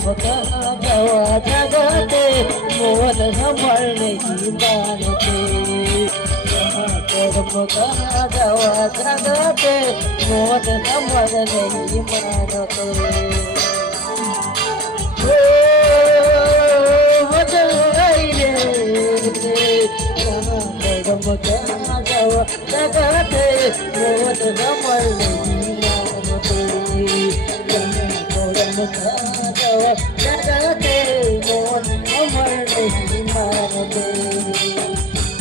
जावा जगते मोहन हमर नहीं मानते कहाँ जावा जगते मोहन हमर नहीं मानते कहाँ जावा जगते मोहन हमर नहीं मानते जगते मोहन हमर नहीं मानते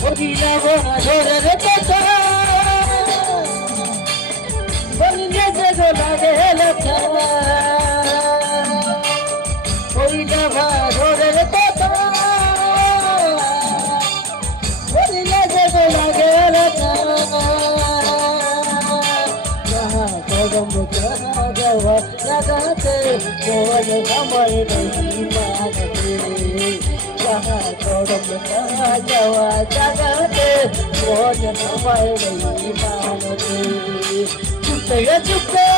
ओगिला बहादुर रे कथा बोलने जगो लागे लथा ओगिला बहादुर रे कथा बोलने जगो लागे लथा कहाँ जावा जगते मोहन हमर नहीं मानते कहाँ जावा जगते मोहन हमर नहीं मानते चुपे चुपे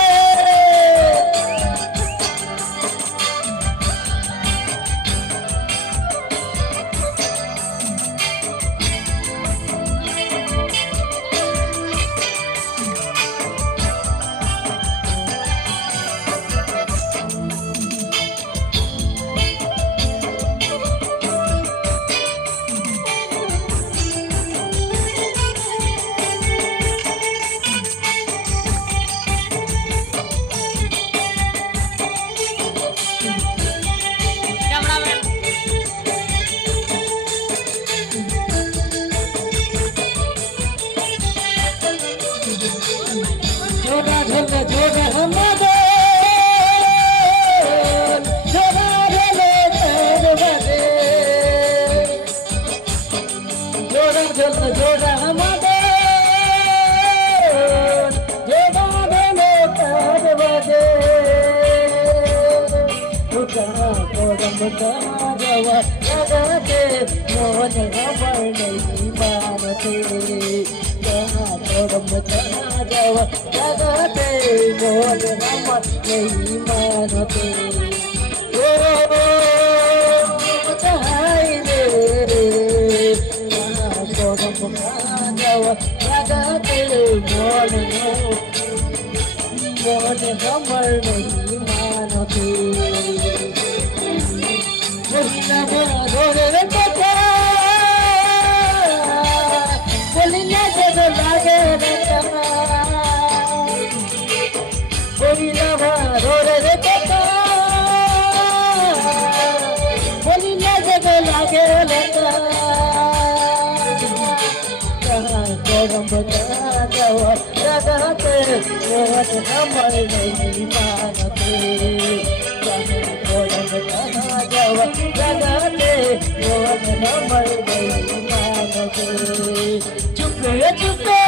जोड़ा झोला जोड़ा हमारे जोड़ा झोले बजे जोड़ा झोला जोड़ा हमारे जोड़ा झोले बजे कहाँ जावा जगते मोहन हमर नहीं मानते कहाँ जावा जगते मोहन हमर नहीं मानते ओ कहाँ जावा जगते मोहन हमर नहीं मानते बोलना बहादुर रे कथा बोलने जगो लागे लथा बोलना बहादुर रे कथा बोलने जगो लागे लथा कहाँ जावा जगते मोहन हमर नहीं मानते कहाँ जावा जगते मोहन हमर नहीं मानते चुपे चुपे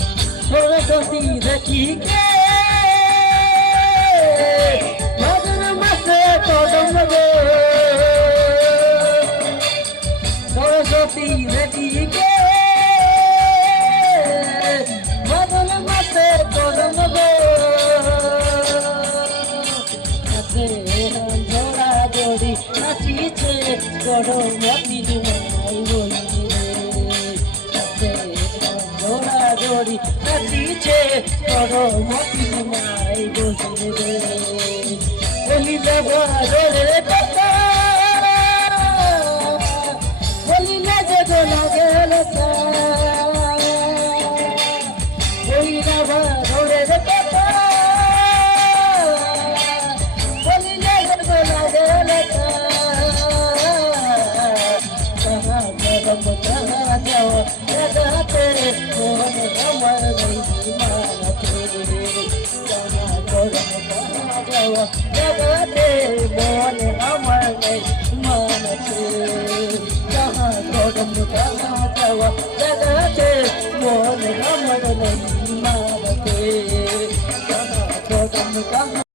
सरस्वती देखी के मदन मसे कदम गो सरस्वती देखी के मदन मसे कदम गो जोड़ा जोड़ी नाची छे करो मती जुमाई बोली जोड़ी नतीजे करो मोती माई गोली रे बोली ले बहादुर रे कथा बोली ले जगो लागे लथा बोली ले बहादुर रे कथा बोली ले जगो लागे लथा कहाँ जावा जगते जावा जगते मोल हमर नहीं मानते जहाँ कदम कहाँ जावा जगते मोल हमर नहीं मानते जहाँ कदम कहाँ